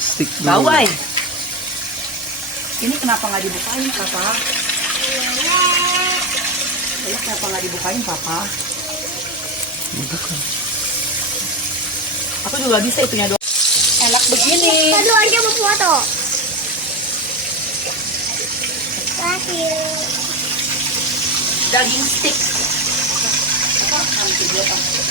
Stick dulu. Bau ay. Ini kenapa nggak dibukain, Papa? Ini kenapa nggak dibukain, Papa? Bukan. Aku juga bisa itunya doang. Enak begini. Tadi aja mau foto. Terakhir. Daging stick. Apa? Nanti dia, Pak.